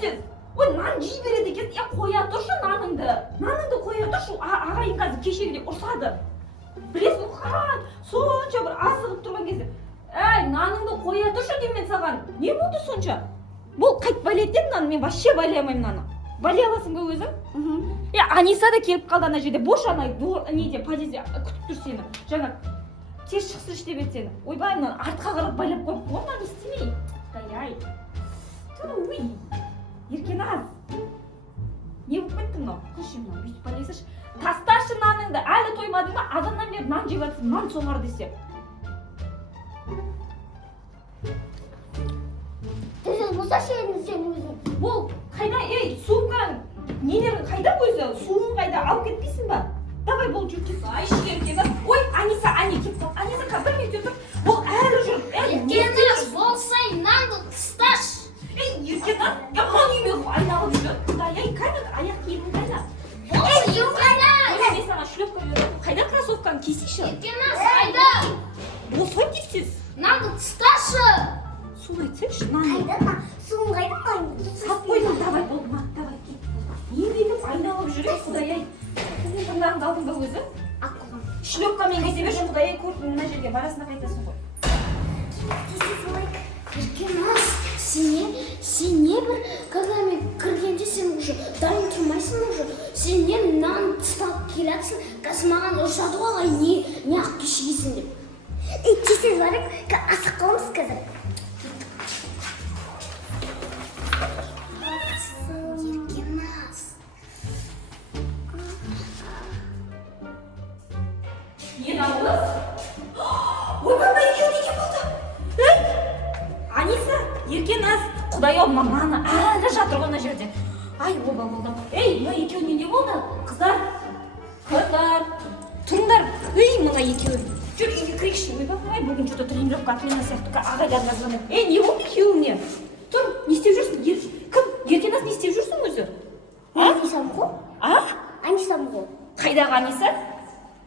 дерсіз? Ой, нан жей береді екен. Я қоя тұршы наныңды. Наныңды қоя тұршы. Ағайын қазір кешегідей ұрсады. Білесің, сонша бір асығып тұрған кезде. Әй, наныңды қоя тұршы деймін мен саған. Не болды сонша? Бұл қайт байлеттен наны, мен вообще байлай алмаймын наны. Байлай аласың ба өзің? Аниса да келіп қалды ана жерде. Бош ана неде подъезде күтіп тұр сені. Жаңа тез шықсын іштеп еді сені. Ойбай, мынаны артқа қарап байлап қойып қойған, мынаны істемей. Ай. Уй. Еркеназ. Не болып кетті мынау? Қойшы мынау, бүйтіп байлайсашы. Тасташы наныңды. Әлі тоймадың ба? Азаннан бері нан жеп жатсың, нан соңар десе. Болса сен өзің. Бол, қайда? Ей, суыңған нелерің қайда өзі? Суың қайда? Алып кетпейсің ба? Давай бол, жүр кет. Ай, Еркеназ. Ой, Аниса, кет қал. Аниса, бір минут тұр. Бол, әлі жүр. Еркеназ болсай, нанды тысташ. Ей, Еркеназ, яман үйме айналып жүр. Құдай, ай, қайда? Аяқ киімің қайда? Ей, сен қайда? Мен саған шлепка бердім. Қайда кроссовканы кисейші? Еркеназ қайда? Болса дерсіз. Нанды тысташы. Суын айтсайшы, наны. Қайда? Суын қайда? Сап қойдым, давай болма, давай кет. Не дейтіп айналып жүрек, Құдай, ай. Сен тыңдағың қалдың ба өзі? Ақылым. Шлепкамен кете берші, Құдай, ай, көрдің мына жерге барасына қайтасың ғой. Еркеназ, сен не бір, когда мен кіргенде сен уже дайын тұрмайсың уже. Сен не нан тыстап келатсың, қазір маған ұрсады ғой, не ақ кешігесің деп. Тез барып, асық қаламыз қазір. Еркеназ. Не наулыз? Ойбай, екеуіне не болды? Ей! Аниса, Еркеназ, Құдай-ау, наны әлі жатыр ғой ана жерде. Ай, оба болды. Ей, мына екеуіне не болды? Қыздар, тұрыңдар. Ей, мына екеуі. Жүр, үйге кірейікші. Ойбай, бүгін что-то тренировка отмена сияқты ағайдан жазғаны. Ей, не болды екеуіңе? Тұр, не істеп жүрсің? Кім? Еркеназ, не істеп жүрсің өзі? Анисам ғой? Анисам ғой. Қайдағы Аниса?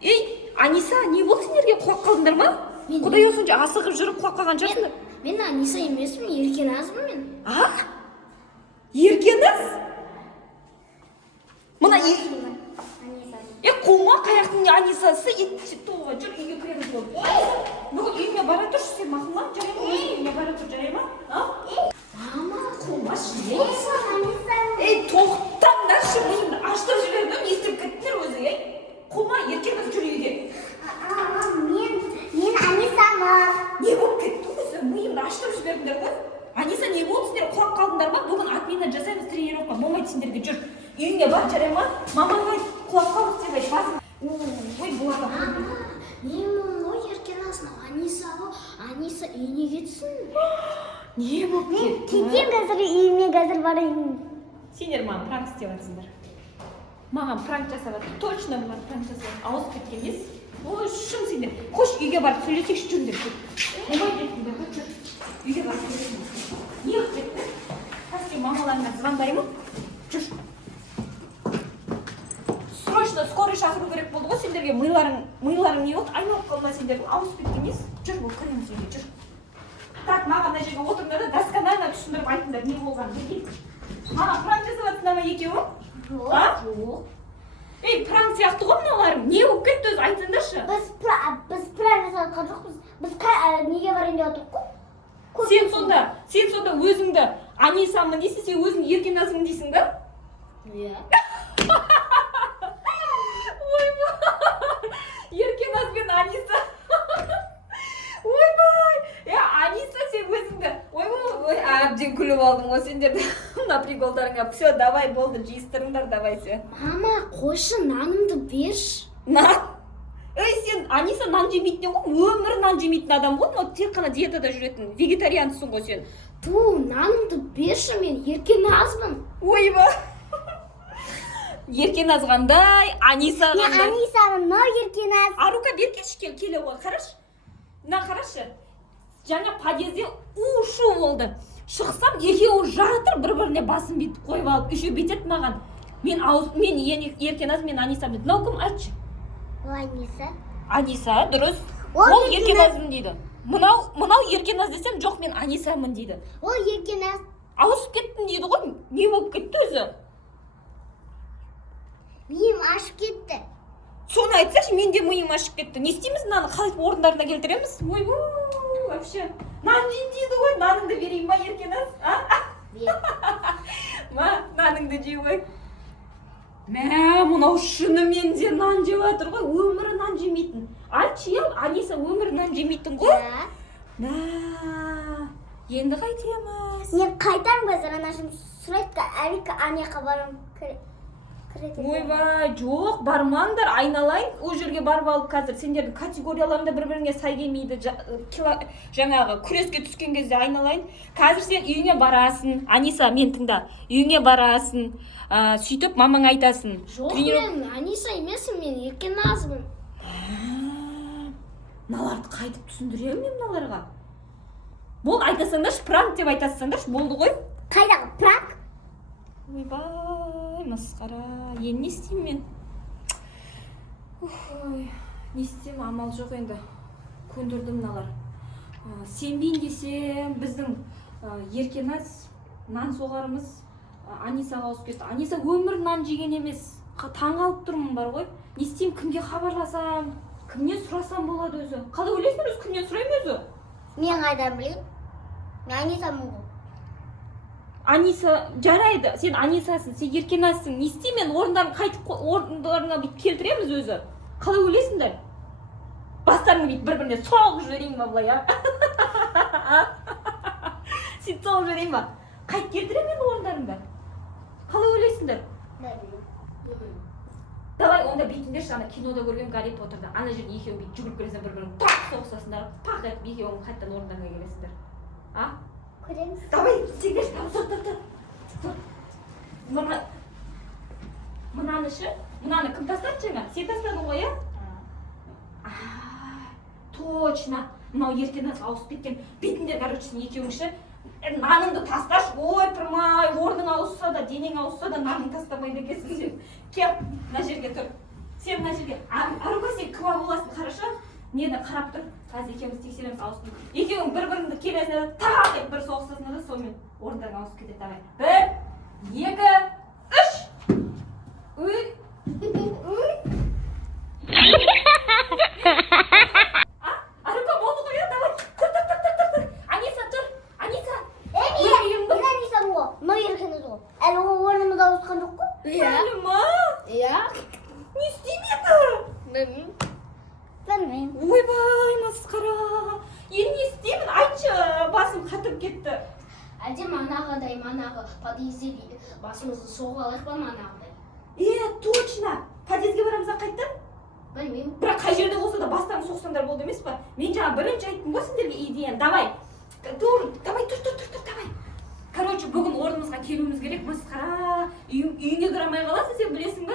Ей, Аниса, не болды сендерге, құлақ қалдыңдар ма? Құдай осынша асығып жүріп құлақ қалған жоқсыңдар. Мен Аниса емеспін, Еркеназбын мен. Еркеназ? Мына Аниса. қума қаяқтың Анисасы, тоға жүр, үйге кіреміз болды. Бүгін үйіне бара тұршы сен мақұлма, жарай ма? Өзің үйіне бара тұр, жарай ма? Мама, қумашы, ей, тоқтаңдаршы, миымды аштырып жіберді, не істеп кеттіңдер өзің, ей? Қума, Еркеназ жүр үйге. Мен Анисамын. Не болып кетті өзі? Миымды аштырып жібердіңдер ғой? Аниса, не болды сендер құлақ қалдыңдар ма? Бүгін отмена жасаймыз, тренировка болмайды сендерге, жүр. Үйіңе бар, жарай ма? Мамаңа құлақ қалдық деп айт, басын. Ой, бұларға. Мен ой, Еркеназ, Аниса ғой. Аниса үйіне кетсін. Не болып кетті? Кетем қазір үйіме қазір барайын. Сендер маған пранк істеп жатсыңдар. Маған пранк жасап жатыр. Точно маған пранк жасап жатыр. Ауысып кеткен емес. Ой, шын сендер. Қош, үйге барып сөйлесекші жүріңдер. Болмай кетіңдер, жүр. Үйге барып сөйлесіңдер. Не қылып кетті? Қазір мамаларына звондаймын. Жүр. Срочно скорый шақыру керек болды ғой сендерге. Миларың не болды? Айналып қалма сендердің. Ауысып кеткен емес. Жүр, бұл кіреміз үйге, жүр. Так, маған ана жерге отырыңдар да досконально түсіндіріп айтыңдар не болғанын. Маған пранк жасап жатсыңдар ма екеуің? Жоқ. Ей, пранк сияқты ғой мыналарың. Не болып кетті өзі айтыңдаршы. Біз пранк жасап жатқан жоқпыз. Біз неге барайын деп отырмық қой? Сен сонда өзіңді Анисамын дейсің, сен өзің Еркеназмын дейсің ба? Иә. Ойбай, Еркеназ бен Аниса. Ойбай, Аниса, сен өзіңді. Ойбай, әбден күліп алдым ғой сендерді. Мына приколдарыңа. Все, давай, болды, жиыстырыңдар, давай, все. Мама, қойшы, нанымды берші. Нан? Ей, сен Аниса нан жемейтін ғой, өмір нан жемейтін адам ғой, но тек қана диетада жүретін, вегетариансың ғой сен. Нанымды берші, мен Еркеназбын. Ойбай. Еркеназ қандай, Аниса қандай. Мен Анисамын, но Еркеназ. Арука бер келші, келе ғой, қарашы. Мына қарашы. Жаңа подъезде у-шу болды. Шықсам, екеуі жатыр, бір-біріне басын бүйтіп қойып алып, үшеу бүйтеді маған. Мен Еркеназ, мен Аниса. Мынау кім, айтшы? Аниса. Аниса, дұрыс. Ол Еркеназмын дейді. Мынау Еркеназ десем, жоқ, мен Анисамын дейді. Ол Еркеназ. ауысып кеттім дейді ғой. Не болып кетті өзі? Миым ашып кетті. Соны айтсашы, мен де миым ашып кетті. Не істейміз, мынаны қалай орындарына келтіреміз? Ойбай, вообще. Нан жейін дейді ғой, наныңды берейін ба, Еркеназ? Наныңды жей ғой. Мә, мынау шынымен де нан жеп жатыр ғой, өмірі нан жемейтін. Айтшы, Аниса өмірі нан жемейтін ғой? Мә, енді қайтеміз? Мен қайтам қазір, анашым сұрайды, әлі анаяққа барам. Ойбай, жоқ, бармаңдар, айналайын, ол жерге барып алып қазір сендердің категорияларында бір-біріңе сай келмейді, жаңағы күреске түскен кезде айналайын. Қазір сен үйіңе барасың, Аниса, мен тыңда, үйіңе барасың, сөйтіп мамаң айтасын. Жоқ, мен Аниса емесім, мен Еркеназмын. Мыналарды қайтып түсіндіремін мен мыналарға. Бол, айтасаңдаршы, пранк деп айтасаңдаршы, болды ғой. Қайдағы пранк? Ойбай, масқара, енді не істеймін мен? Ой, не істеймін, амал жоқ енді. Көндірді мыналар. Сенбейін десем, біздің Еркеназ нан соғарымыз Анисаға ауысып кетті. Аниса өмір нан жеген емес. Таң қалып тұрмын бар ғой. Не істеймін, кімге хабарласам, кімнен сұрасам болады өзі? Қалай ойлайсың, өзі кімнен сұраймын өзі? Мен қайдан білейін? Мен Анисамын ғой. Аниса, жарайды, сен Анисасың, сен Еркеназсың. Не істеймін, орындарын қайтып орындарына бүйтіп келтіреміз өзі. Қалай ойлайсыңдар? Бастарыңды бүйтіп бір-біріне соғып жіберейін ба былай, Сөйтіп соғып жіберейін ба? Қайтып келтіремін мен орындарыңды. Қалай ойлайсыңдар? Давай, онда бүйтіңдерші, ана кинода көрген Гарри Поттерда. Ана жерде екеуің бүйтіп жүгіріп келесіңдер, бір-бірің тақ соғысасыңдар, пақ етіп екеуің қайтадан орындарыңа келесіңдер. Көреміз. Давай, сендер, тұр. Мынаны шы? Мынаны кім тастады жаңа? Сен тастадың ғой, Точно. Мынау Еркеназға ауысып кеткен. Бетіңдер, короче, екеуің шы. Наныңды тасташ, ой, пырмай, орның ауысса да, денең ауысса да, наныңды тастамайды екенсің сен. Кел, мына жерге тұр. Сен мына жерге. Арука, сен куә боласың, хорошо? Нені қарап тұр. Қазір екеуміз тексереміз ауысып. Екеуің бір-біріңді келесіңдер, тақ деп бір соғысасыңдар да, сонымен орындарың ауысып кетеді. Давай. 1, 2, 3. Арука, болды ғой, давай. Тұр. Аниса, тұр. Аниса. Мен Анисамын ғой. Мынау Еркеназ ғой. Әлі орнымызда ауысқан жоқ қой? Әлі ма? Не істемеді? Білмеймін. Ойбай, масқара. Енді не істеймін? Айтшы, басым қатып кетті. Әлде манағыдай, манағы подъезде басымызды соға алайық ба манағыдай? Точно. Подъезге барамызда қайттан? Білмеймін. Бірақ қай жерде болса да бастарын соқсаңдар болды емес па? Мен жаңа бірінші айттым ғой сендерге идеяны. Давай. Тұр, давай. Короче, бүгін орнымызға келуіміз керек, масқара. Үйіңе кірамай қаласың, сен білесің ба?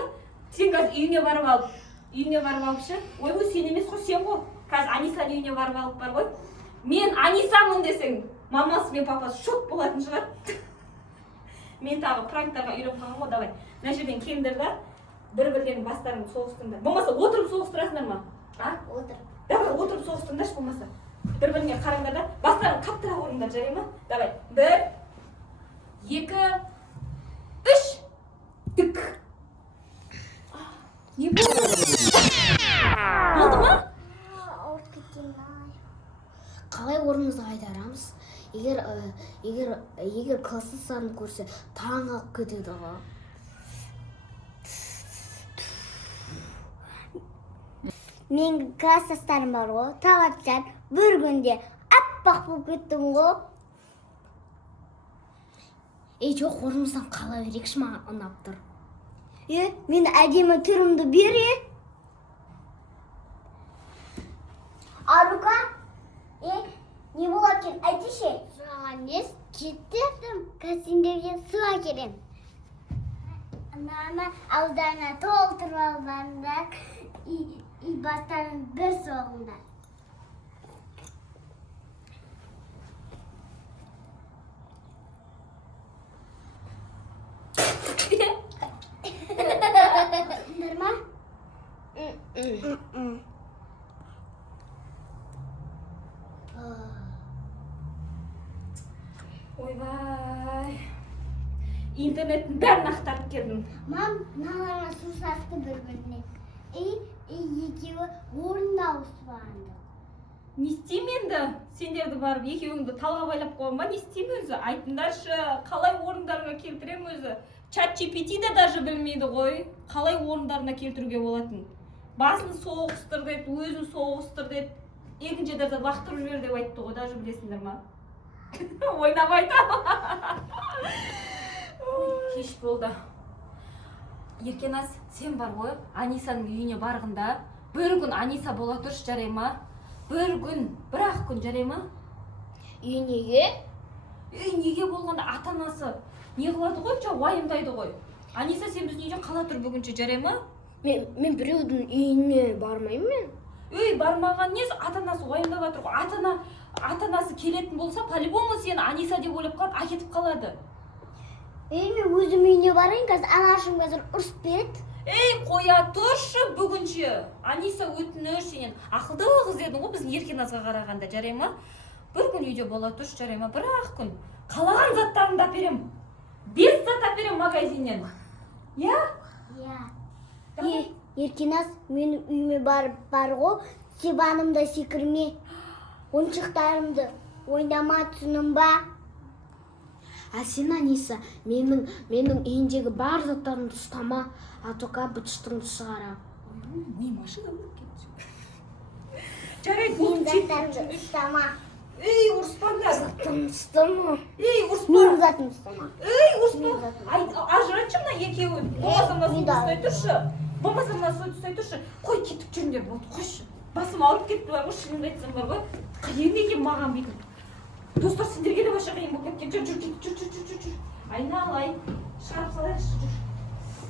Сен қазір үйіңе барып алыпшы. Ой, сен емес қой, сен ғой. Қазір Анисаның үйіне барып алып бар ғой. Мен Анисамын десең, мамасы мен папасы шок болатын шығар. Мен тағы пранктарға үйреніп қалған ғой, давай. Мына жерден келіңдер да, бір-бірлерінің бастарын соғыстыңдар. Болмаса отырып соғыстырасыңдар ма? Отыр. Давай, отырып соғыстыңдаршы болмаса. Бір-біріңе қараңдар да, бастарын қаттырақ ұрыңдар, жарай ма? Давай. 1, 2, 3. Тік. Не болды? Болды ма? Ауырып кеткен. Қалай орнымызды қайтарамыз? Егер класстастарым көрсе, таң қалып кетеді ғой. Менің класстастарым бар ғой, Талатжан, бір күнде аппақ болып кеттім ғой. Жоқ, орнымыздан қала берекші, маған ұнап тұр. Мен әдемі түрімді бер, Арука, не болады екен, айтышы? Сұраған ес, кеттердім, кәсіндерге су әкелем. Ананы ауыздарына толтырып алғанда, бастарын бір соғыңдар. Осындар ма? ойбай, интернеттің бәрін ақтарып келдім. Мам, мыналарға су састы бір-біріне. Екеуі орнына ауыспағанды. Не істеймін енді? Сендерді барып екеуіңді талға байлап қойған ба? Не істеймін өзі? Айтыңдаршы, қалай орындарыңа келтірем өзі? ChatGPT де даже білмейді ғой. Қалай орындарына келтіруге болатын? Басын соғыстыр деп, өзін соғыстыр деп, екінші жерде лақтырып жібер деп айтты ғой, даже білесіңдер ма? Ойнап айтам. Кеш болды. Еркеназ, сен бар ғой, Анисаның үйіне барғында, бір күн Аниса бола тұршы, жарай ма? Бір күн, бір-ақ күн жарай ма? Үй неге? Үй неге болғанда ата-анасы не қылады ғой, уайымдайды ғой. Аниса, сен біздің үйден қала тұр бүгінше, жарай ма? Мен біреудің үйіне бармаймын мен. Үй бармаған несі, ата-анасы уайымдап жатыр ғой. Ата-анасы келетін болса, по-любому сені Аниса деп ойлап қалады, әкетіп қалады. Мен өзім үйіне барайын, қазір анашым қазір ұрысып береді. Қоя тұршы бүгінше. Аниса өтініш, сенен ақылды қыз дедің ғой біздің Еркеназға қарағанда, жарай ма? Бір күн үйде бола тұршы, жарай ма? Бір-ақ күн. Қалаған заттарымды әперем. 5 зат әперем магазиннен. Я? Еркеназ, менің үйіме бар ғой, сибанымда секірме, ойыншықтарымды ойнама, түсінің ба? А сен, Аниса, менің үйіндегі бар заттарымды ұстама, а тоқа бытыштыңды шығара. Не машина болып кетті. Жарай, Мен заттарымды ұстама. Ұрыспаңдар. Заттарымды ұстама. Ұрыспа. Мен заттарымды ұстама. Ұрыспа. Ажыратшы мына екеуі. Болмаса мына суды ұстай тұршы. Болмаса мына суды ұстай тұршы. Қой, кетіп жүріңдер, қойшы. Басым ауырып кетті бар ғой, шынымды айтсам бар ғой. Қиын екен маған бүйтіп. Достар, сендерге де баша қиын болып кеткен. Жүр. Айналайын. Шығарып салайықшы, жүр.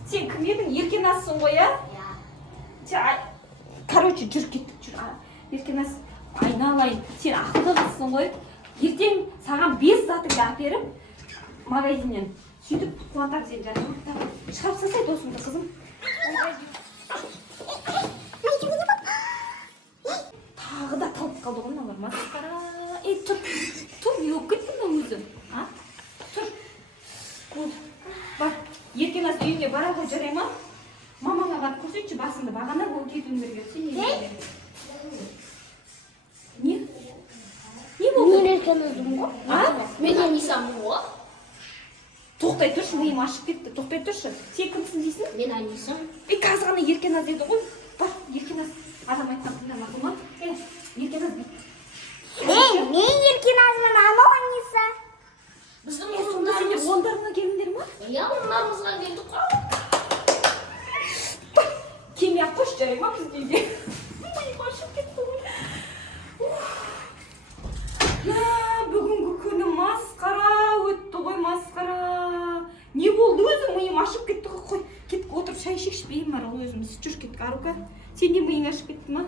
Сен кім едің? Еркеназсың ғой, а? Короче, жүр кеттік, жүр. Еркеназ, айналайын. Сен ақылды қызсың ғой. Ертең саған 5 затыңды әперіп, магазиннен. Сөйтіп қуантам сені, жарай ма? Шығарып салсай досыңды, қызым. Тағы да талып қалды ғой мыналар, масқара. Тұр, не болып кетті мына өзі? Тұр. Бар, Еркеназ үйіне бара ғой, жарай ма? Мамаңа барып көрсетші, басыңды бағана болып кетуіңдер келсе. Не? Не болды? Мен Еркеназым ғой. Мен Анисамын ғой. Тоқтай тұршы, миым ашып кетті. Тоқтай тұршы. Сен кімсің дейсің? Мен Анисам. Қазір ғана Еркеназ деді ғой. Бар, Еркеназ. Адам айтқан тыңдамады ма? Еркеназ бет. Мен Еркеназмын, анау Аниса. Біздің Сонда сендер ондарыңа келіңдер ма? Ондарымызға келдік қой. Келмей ақ қойшы, жарай ма біздің үйге? Миым ашып кетті ғой. Бүгінгі күні масқара өтті ғой, масқара. Не болды өзі? Миым ашып кетті ғой. Қой, кеттік отырып шай ішейікші, бейім бар ол өзіміз. Жүр кеттік, Арука. Сен де миың ашып кетті ма?